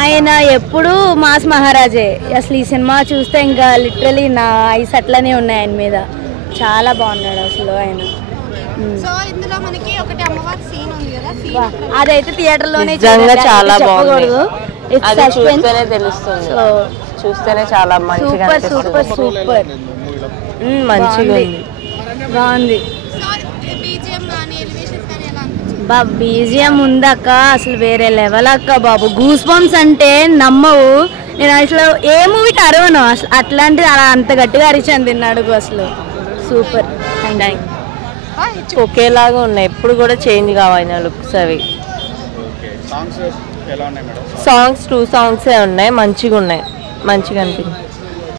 ఆయన ఎప్పుడు మాస్ మహారాజే. అసలు ఈ సినిమా చూస్తే ఇంకా లిటరలీ నా ఐస్ అట్లనే ఉన్నాయి ఆయన మీద. చాలా బాగున్నాడు అసలు ఆయన. అదైతే థియేటర్ లోనే చాలా బాగుంది. తెలుస్తుంది, చూస్తేనే చాలా సూపర్ సూపర్ సూపర్ మంచిగా బాగుంది. బీజిఎం ఉందక్క అసలు వేరే లెవెల్ అక్క బాబు. గూస్ బంప్స్ అంటే నమ్మవు. నేను అసలు ఏ మూవీకి అరవను అసలు, అట్లాంటిది అలా అంత గట్టిగా అరిచాను తిన్నాడు అసలు. సూపర్. ఒకేలాగా ఉన్నాయి, ఎప్పుడు కూడా చేంజ్ కావాలి లుక్స్ అవి. సాంగ్స్ 2 సాంగ్సే ఉన్నాయి, మంచిగా ఉన్నాయి, మంచిగా అనిపించింది.